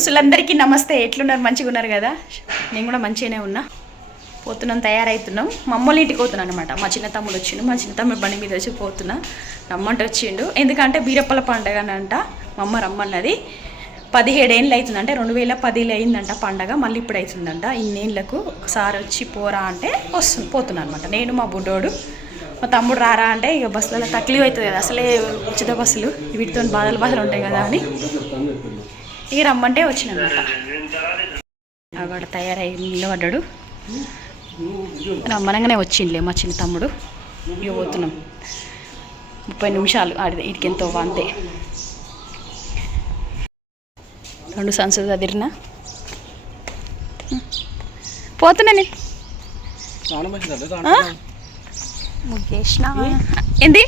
దోస్తులందరికీ నమస్తే. ఎట్లున్నారు? మంచిగా ఉన్నారు కదా? నేను కూడా మంచిగానే ఉన్నా. పోతున్నాం, తయారవుతున్నాం. మా అమ్మోళ్ళ ఇంటికి పోతున్నాను అనమాట. మా చిన్న తమ్ముడు వచ్చిండు. మా చిన్న తమ్ముడు బండి మీద వచ్చి పోతున్నా. రమ్మంటే వచ్చిండు. ఎందుకంటే బీరప్పల పండుగ అంట. మా అమ్మ రమ్మన్నది. 17 ఏళ్ళు అవుతుందంటే 2010 అయిందంట పండగ. మళ్ళీ ఇప్పుడు అవుతుందంట. ఇన్నేళ్ళకు ఒకసారి వచ్చి పోరా అంటే పోతున్నాను అనమాట. నేను మా బుడ్డోడు. మా తమ్ముడు రారా అంటే ఇక బస్సులలో తక్లీఫ్ అవుతుంది కదా, అసలే ఉచిత బస్సులు వీటితో బాధలు ఉంటాయి కదా అని ఇక రమ్మంటే వచ్చినమాట. అక్కడ తయారై నిలబడ్డాడు. రమ్మనంగానే వచ్చిందిలే మా చిన్న తమ్ముడు. ఇక పోతున్నాం. 30 నిమిషాలు ఆడితే ఇటుకెంతో అంతే. 2 సంచులు చదిరినా పోతున్నా నేను. ముగ్గేసిన ఏంది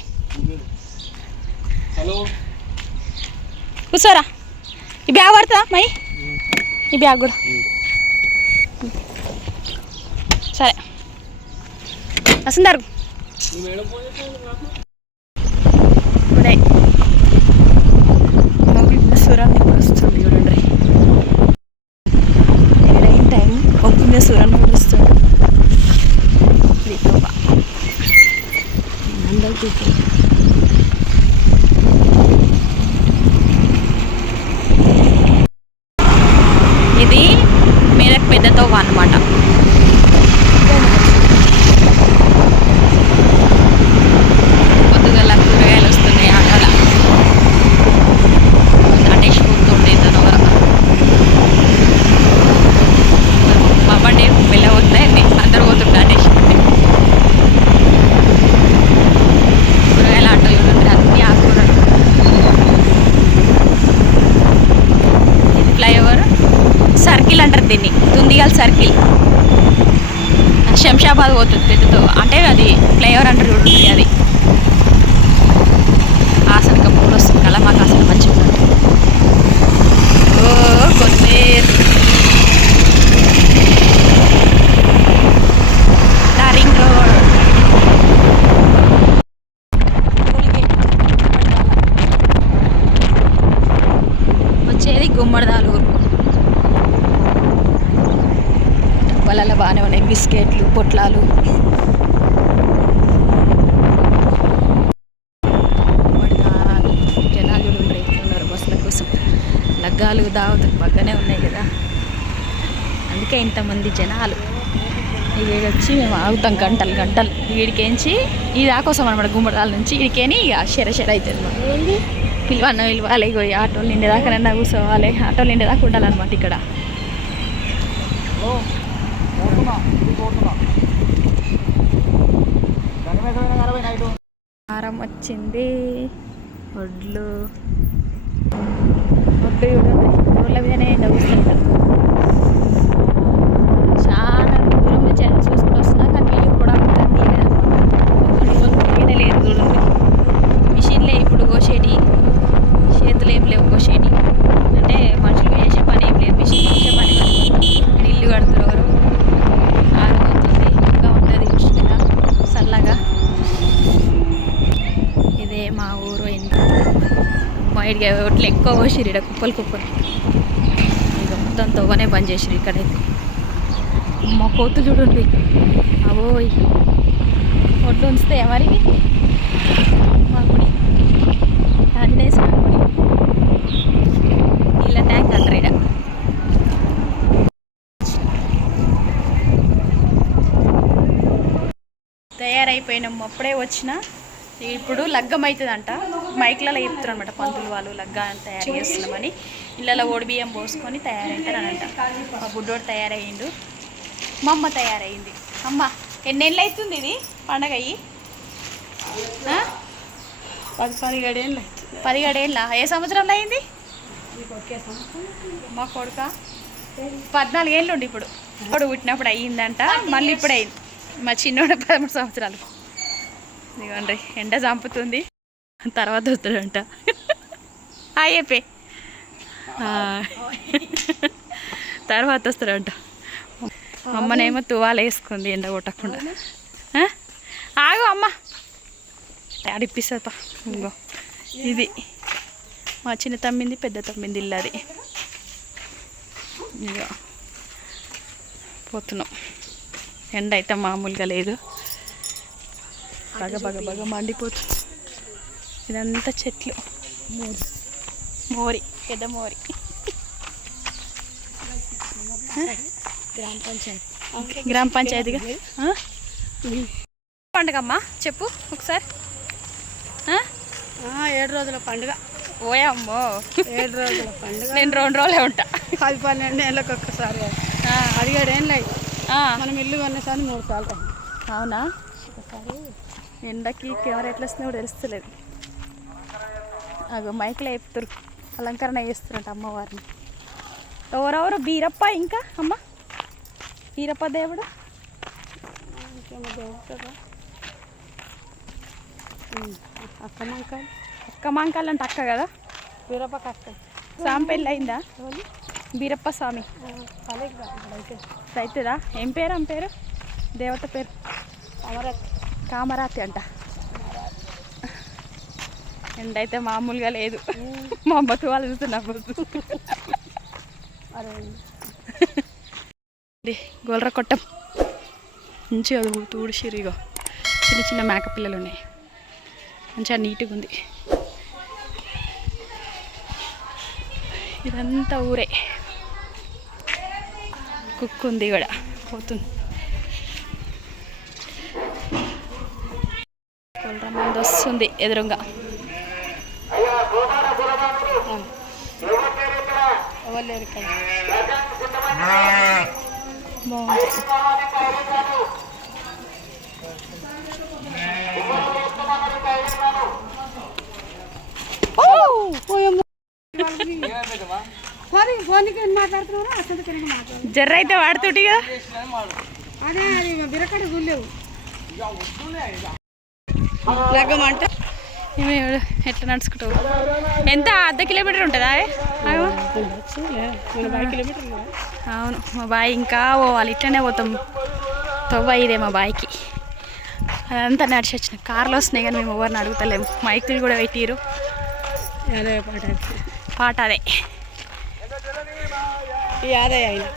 కూర్చోరా. ఈ బ్యాగ్ పడుతుందా మై? ఈ బ్యాగ్ కూడా సరే వస్తుందారు. సూరాన్ని కూడా వస్తుంది చూడండి. ఏడైన టైం ఒప్పునే సూరాన్ని కూడా వస్తుంది. ఇది మేరకు పెద్దతో అన్నమాట. పొద్దుగల కూరగాయలు వస్తున్నాయి. ఆటోల దాటేసిపోతుండే తనవర మా బండి వెళ్ళబోతున్నాయి. అందరు పోతుండే దాటేసిపోతే. కూరగాయల ఆటో చూడండి, అన్ని ఆకుకూరలు. ఇది ఫ్లైఓవర్ సర్కిల్ అంటారు దీన్ని, దుందిగల్ సర్కిల్. శంషాబాద్ పోతుంది పెద్దతో, అంటే అది ఫ్లైఓవర్ అంటారు చూడండి. అది ఆసనక పూలు వస్తుంది కదా, మాకు అసలు మంచిగా ఉంటుంది. ఓ కొత్తేరు రింగ్ రోడ్. వచ్చేది గుమ్మడిదాలూరు. డబ్బాలలో బాగానే ఉన్నాయి బిస్కెట్లు, పొట్లాలు. జనాలు చూడండి ఎట్లున్నారు బస్సుల కోసం. లగ్గాలు దావతులు బాగానే ఉన్నాయి కదా, అందుకే ఇంతమంది జనాలు. ఇవి వచ్చి మేము ఆగుతాం గంటలు గంటలు. వీడికేంచి ఇది దాకోసం అనమాట. గుమ్మడాల నుంచి వీడికేని ఇక షెర అవుతుంది. పిలవాలి ఇగో ఆటోలు నిండేదాకా కూర్చోవాలి. ఆటోలు నిండేదాకా ఉండాలన్నమాట ఇక్కడ. కారం వచ్చింది. వడ్లు చూడండి, రోడ్ల మీదనే కూర్చుంటాం. చాలా దూరం నుంచి చూసుకుంటూ వస్తున్నా, కానీ వీడియో కూడా తీయనే లేదు. చూడండి మిషన్లే ఇప్పుడు కోసేటి, చేతులు ఏం లేవు కోసేటి. అంటే మనుషులు చేసే పని ఏం లేదు, మిషన్ చేసే పని మొత్తం. ఇల్లు కడుతున్నారు, ఆరిపోతుంది, ఇంకా ఉంటుంది ఉష్ణగా చల్లగా. ఇదే మా ఊరు. బయటికి ఒట్లు ఎక్కువ కోసిరు ఇక్కడ, కుప్పలు కుప్పలు. ఇక మొత్తం తవ్వనే బంద్ చేసిరు ఇక్కడైతే. మా కోతులు చూడండి, అవోయ్ ఒడ్లు ఉంచుతాయా మరి? మా గుడి ఆంజనేయ స్వామి గుడి. నీళ్ళ ట్యాంక్ అంటారు ఇక్కడ. తయారైపోయినాం, అప్పుడే వచ్చిన. ఇప్పుడు లగ్గం అవుతుందంట. మైక్లలో చెప్తారు అనమాట పంతులు వాళ్ళు, లగ్గా తయారు చేస్తున్నామని. ఇళ్ళలో ఓడి బియ్యం పోసుకొని తయారవుతారనంట. మా బుడ్డోడు తయారయ్యిండు, మా అమ్మ తయారయ్యింది. అమ్మ ఎన్నేళ్ళు అవుతుంది ఇది పండగ? 17 ఏళ్ళ. ఏ సంవత్సరంలో అయింది? మా కొడుక 14 ఏళ్ళు ఉండి ఇప్పుడు. ఇప్పుడు పుట్టినప్పుడు అయ్యిందంట, మళ్ళీ ఇప్పుడు అయింది. మా చిన్నోడు 13 సంవత్సరాలు. ఇదిగోండి ఎండ చంపుతుంది, తర్వాత వస్తాడంట. చెప్పే తర్వాత వస్తాడంట. అమ్మనేమో తువాలు వేసుకుంది ఎండ కొట్టకుండా. ఆగు అమ్మ, ఆడిపిస్తా. ఇంకో ఇది మా చిన్న తమ్మింది, పెద్ద తమ్మింది ఇల్లు. అది ఇక పోతున్నాం. ఎండ అయితే మామూలుగా లేదు, బాగా మండిపోతుంది. ఇదంతా చెట్లు, మోరి, పెద్ద మోరి. గ్రామ పంచాయతీగా పండుగ అమ్మా చెప్పు ఒకసారి. 7 రోజుల పండుగ. ఓయమ్మో 7 రోజుల పండుగ. నేను 2 రోజులే ఉంటా. 12 ఏళ్ళకి ఒక్కసారి, 17 ఏళ్ళు అయ్యి మనం ఇల్లు కొనేసారి 3 సార్లు. అవునా? ఎండకి కెమెరా ఎట్లా వస్తుందో కూడా తెలుస్తలేదు. అగో మైక్లో చెప్తారు, అలంకరణ చేస్తారంట అమ్మవారిని. ఎవరెవరు? బీరప్ప, ఇంకా అమ్మ బీరప్ప దేవుడు. అక్క మాంకాలు అంటే అక్క కదా, బీరప్ప అక్క. స్వామి పెళ్ళి అయిందా? బీరప్ప స్వామి రైతుదా? ఏం పేరు ఆమె పేరు? దేవత పేరు కామరాతి అంట. ఎండ అయితే మామూలుగా లేదు. మా అమ్మతో వాళ్ళు చూస్తున్నప్పుడు గోల్ర కొట్టం మంచిగా తూడిసిరిగో చిన్న చిన్న మేక పిల్లలు ఉన్నాయి, మంచిగా నీట్గా ఉంది. ఇదంతా ఊరే, కుక్కు ఉంది కూడా పోతుంది. గోల్ర మంది వస్తుంది ఎదురుగా. జర్ర అయితే వాడుతుంటిగా. అదే అది బిరకడ గుళ్ళేవు లగ్గమంటే ఎట్లా నడుచుకుంటావు? ఎంత? ½ కిలోమీటర్ ఉంటుందా? అవును, మా బాయ్ ఇంకా పోవాలి. ఇట్లనే పోతాం. తవ్వ ఇదే మా బాయ్కి. అదంతా నడిచి వచ్చిన కార్లు వస్తున్నాయి కానీ మేము ఎవరిని అడుగుతలేము. మైకులు కూడా పెట్టిరు. అదే పాట అదే అదే అయినా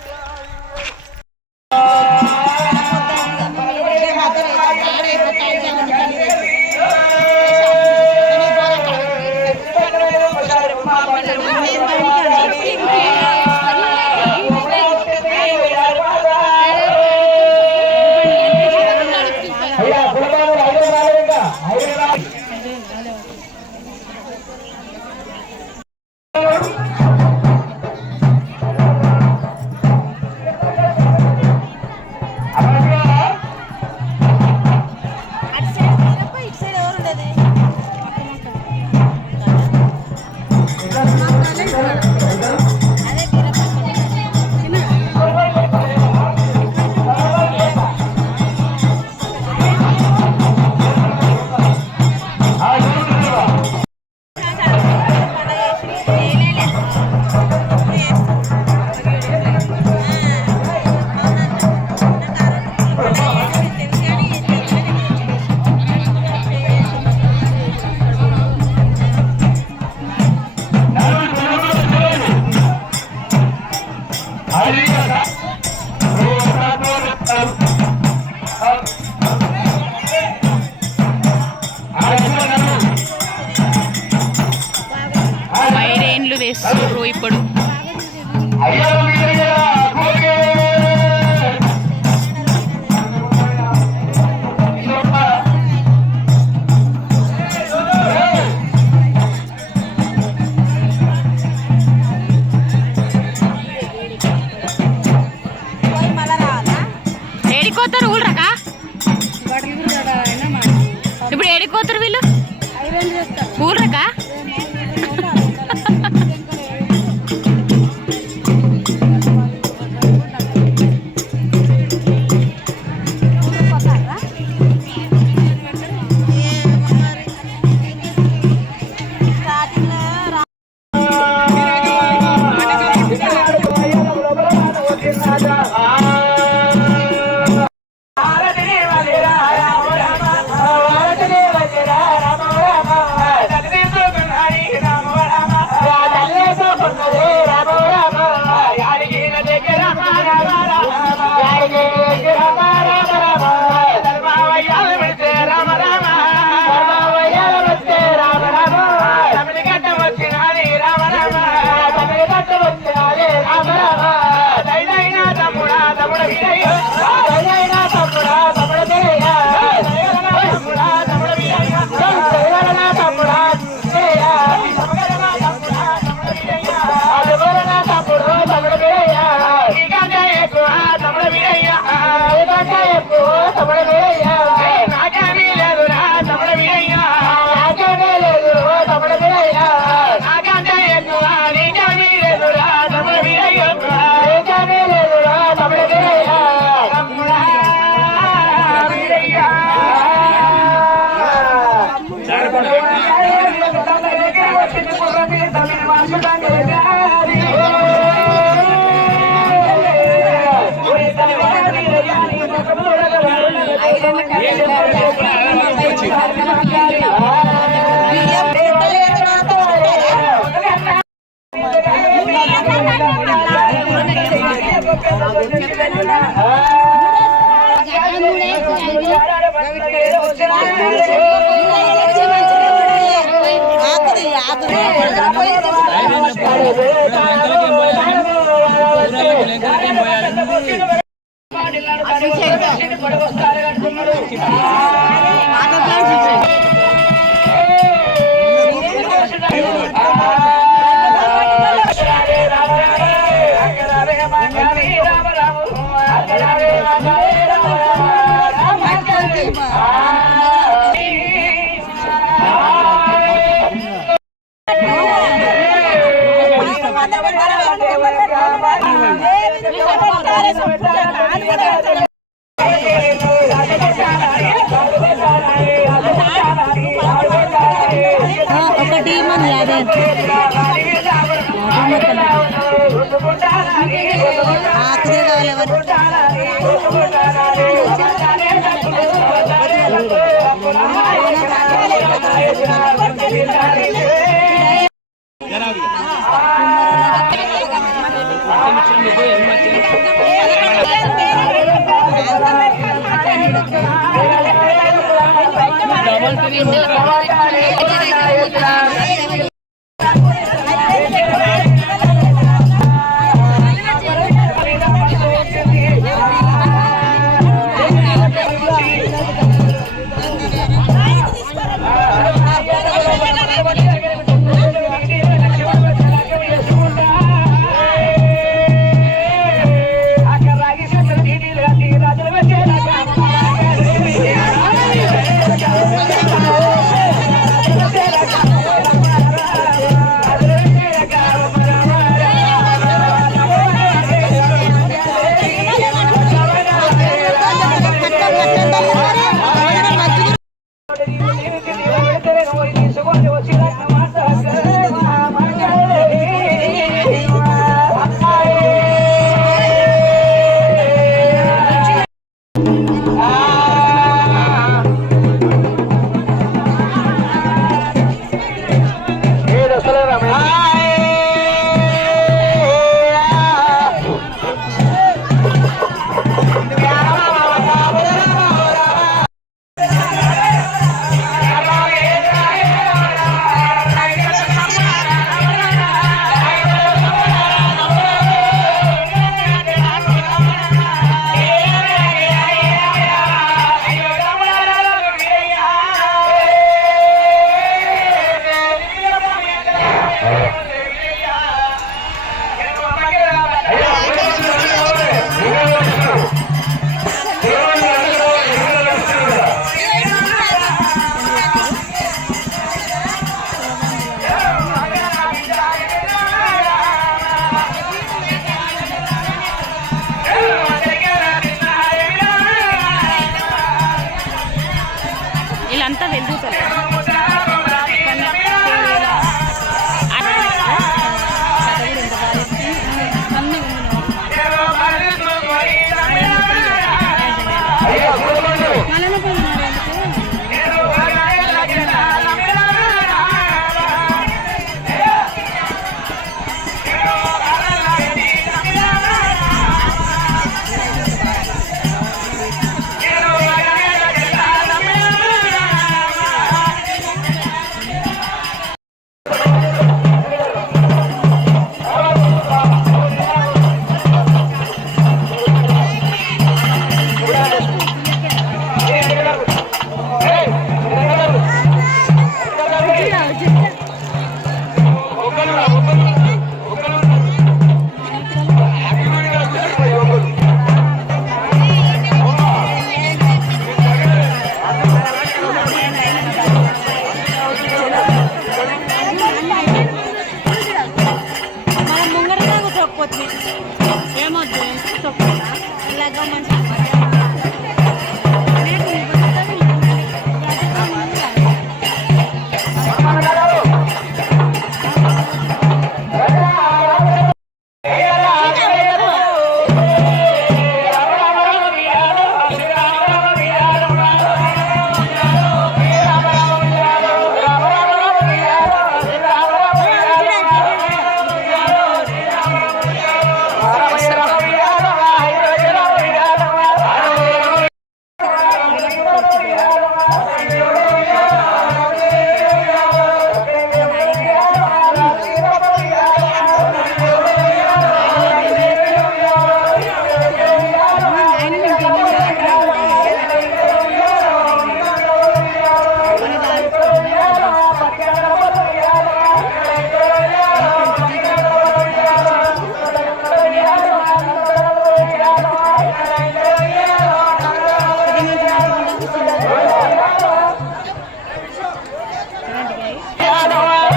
వైరేన్లు వేస్తుర్రు ఇప్పుడు. ఏడికోతారు ఊళ్ళరకా? ఇప్పుడు ఏడికోతారు వీళ్ళు ఊళ్ళరకా? వీళ్ళంతా వెళ్తారు.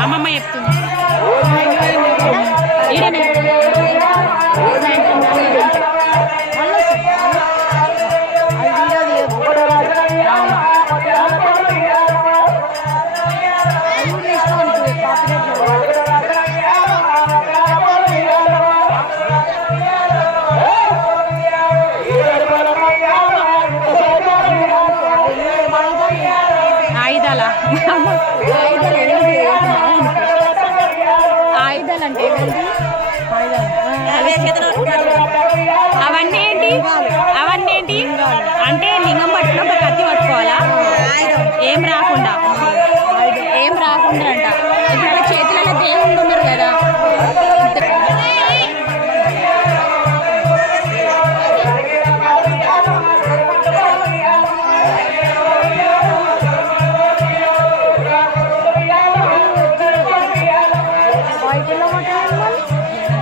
అమ్మమ్మ చెప్తుంది ఈడనే ఆయుధాల ఆయుధాలు అంటే అవన్నీ ఏంటి అవన్నీ ఏంటి అంటే లింగం పట్టుకుని ఒక కత్తి పట్టుకోవాలా ఏం రాకుండా ఏం రాకుండా అంట ఇప్పుడు చేతులలో దేవుళ్ళు ఉన్నారు కదా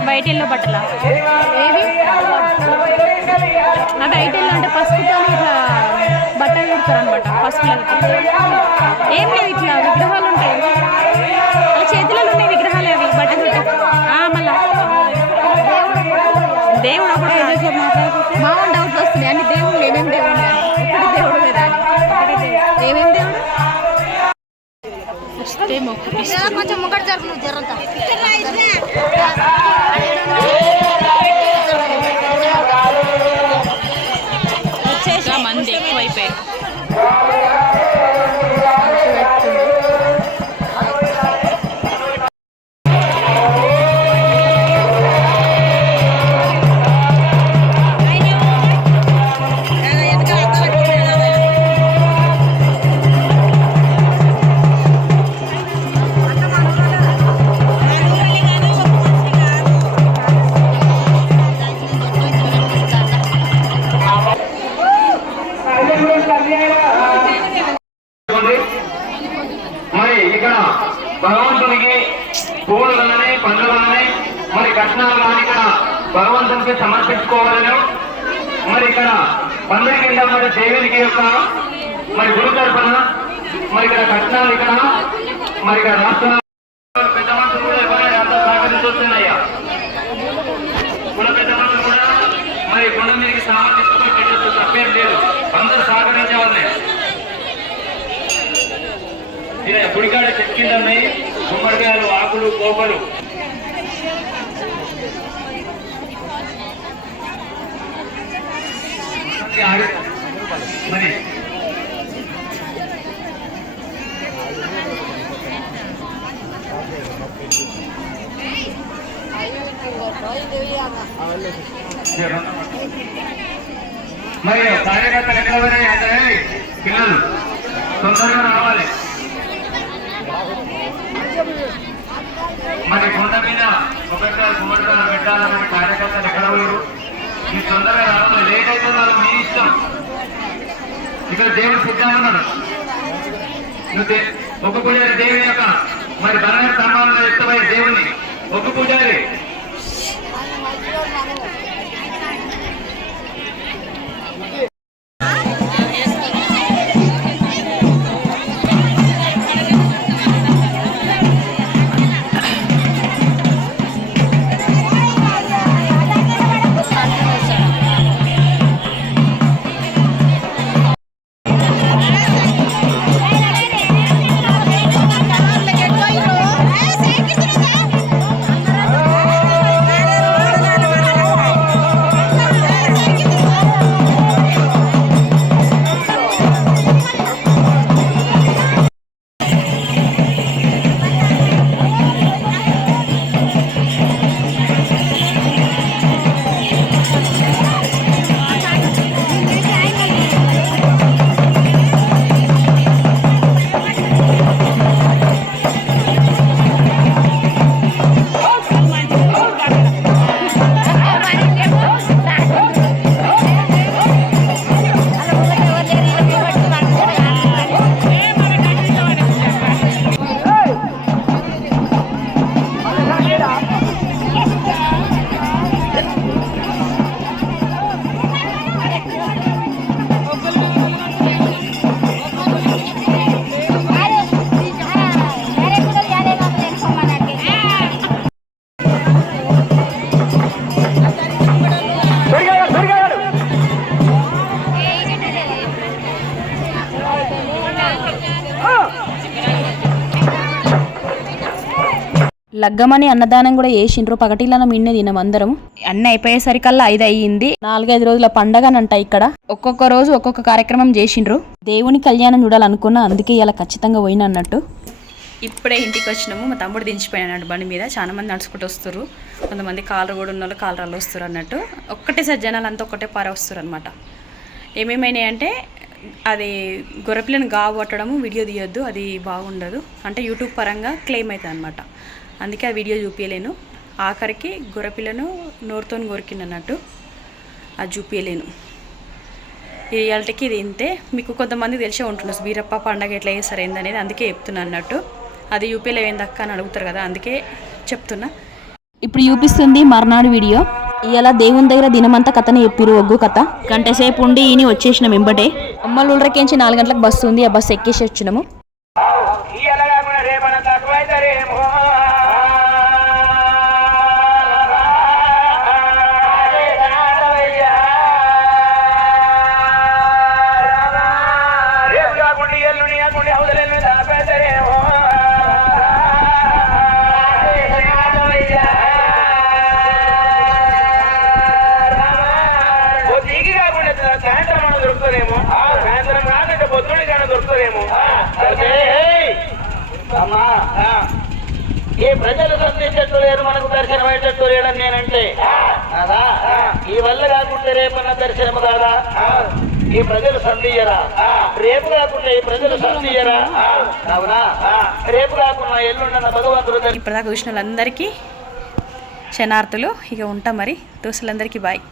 బయటిల్లో బట్టల ఏవి ఆ బయటిల్లో అంటే పసుపుతో ఇట్లా బట్టలు కుడతారు అనమాట పసుపులకి ఏం లేదు ఇట్లా విగ్రహాలు ఉంటాయి అలా చేతులలో ఉన్నాయి విగ్రహాలు అవి బట్టలు మళ్ళా దేవుడు ఒకటి మామూలు డౌట్ వస్తుంది అన్ని దేవుడు ఏమేమి దేవుడు ఒకటి దేవుడు లేదా ఏమేమి దేవుడు వస్తే కొంచెం ముగ్గట జరుపు జరుగుతా వచ్చేసి మంది ఎక్కువైపోయారు మరి ఇక్కడ భగవంతునికి పువ్వులనే పండ్లనే మరి కట్నాలు కానీ ఇక్కడ భగవంతునికి సమర్పించుకోవాలని మరి ఇక్కడ పందిరి కింద మరి దేవునికి యొక్క మరి గురు తరపున మరి ఇక్కడ కట్నాలు ఇక్కడ మరి ఇక్కడ రాష్ట్ర పెద్ద మనుషులు కూడా ఎవరైనా అంతా సహకరించొచ్చున్నాయ్యా కుల పెద్ద మనుషులు కూడా మరి కొండ మీదకి సమర్పించుకుని పెట్టచ్చు తప్పేం లేదు అందరూ సహకరించే వాళ్ళే గుడికాడ చెట్టు కింద ఉన్నాయి గుమ్మడికాయలు ఆకులు కోపలు మరి మరి కార్యకర్తలు ఎక్కడ పోయినాయి అంటే పిల్లలు తొందరగా రావాలి మరి కొండ మీద ఒకసారి గుమ్మడికాయలు పెట్టాలని కార్యకర్తలు ఎక్కడ పోయారు మీ తొందరగా రావాలి లేట్ అయితే వాళ్ళు మీ ఇష్టం ఇక్కడ దేవుడు సిద్ధంగా ఉన్నాడు నువ్వు ఒక పూజారి దేవుని యొక్క మరి బంగారు స్తంభాలను ఇష్టమైన దేవుణ్ణి ఒక పూజారి లగ్గమని అన్నదానం కూడా చేసిండ్రు. పగటిలో మిన్నే తినం అందరం. అన్నీ అయిపోయేసరికల్లా 5 అయ్యింది. 4-5 రోజుల పండగనంట ఇక్కడ. ఒక్కొక్క రోజు ఒక్కొక్క కార్యక్రమం చేసిండ్రు. దేవుని కళ్యాణం చూడాలనుకున్నా, అందుకే ఇలా ఖచ్చితంగా పోయిన అన్నట్టు. ఇప్పుడే ఇంటికి వచ్చినాము. మా తమ్ముడు దించిపోయినాడు బండి మీద. చాలా మంది నడుచుకుంటూ వస్తారు. కొంతమంది కాలర్ కూడా ఉన్న వాళ్ళు కాలరాలు వస్తారు అన్నట్టు. ఒక్కటేసారి జనాలు అంతా ఒక్కటే పార వస్తారు అనమాట. ఏమేమైనాయి అంటే అది గొర్రెపిల్లని గావు పట్టడము వీడియో తీయొద్దు, అది బాగుండదు అంటే యూట్యూబ్ పరంగా క్లెయిమ్ అవుతుంది అనమాట. అందుకే ఆ వీడియో చూపించలేను. ఆఖరికి గొర్రెపిల్లను నోరుతో కొరికిందన్నట్టు అది చూపించలేను. ఇవాళకి ఇది ఇంతే. మీకు కొంతమంది తెలిసే ఉంటుండొచ్చు బీరప్ప పండగ ఎట్లా చేస్తారు ఏందనేది, అందుకే చెప్తున్నా అన్నట్టు. అది యూపీలేవేంది అక్క అని అడుగుతారు కదా, అందుకే చెప్తున్నా. ఇప్పుడు చూపిస్తుంది మర్నాడు వీడియో. ఇవాళ దేవుని దగ్గర దినమంతా కథని చెప్పిరు. ఒగ్గు కథ గంట సేపు ఉండి ఈయన వచ్చేసినాం వెంబటే. అమ్మల ఊళ్ళకేంచి 4 గంటలకు బస్సు ఉంది. ఆ బస్సు ఎక్కేసి వచ్చినాము. ఈ ప్రజలు సంధించట్టు లేరు, మనకు దర్శనం అయ్యేటట్టు లేడని నేనంటే కాదా? ఈ వల్ల కాకుండా రేపన్న దర్శనము కాదా? ఈ ప్రజలు సంధియరా? రేపు కాకుండా ఈ ప్రజలు సంధియరా? అవునా? రేపు కాకుండా ఎల్లుండన్న భగవంతుడు. ఇప్పటిదాకా చూసిన వాళ్ళందరికీ క్షణార్థులు. ఇక ఉంటాం మరి. దోస్తులందరికీ బాయ్.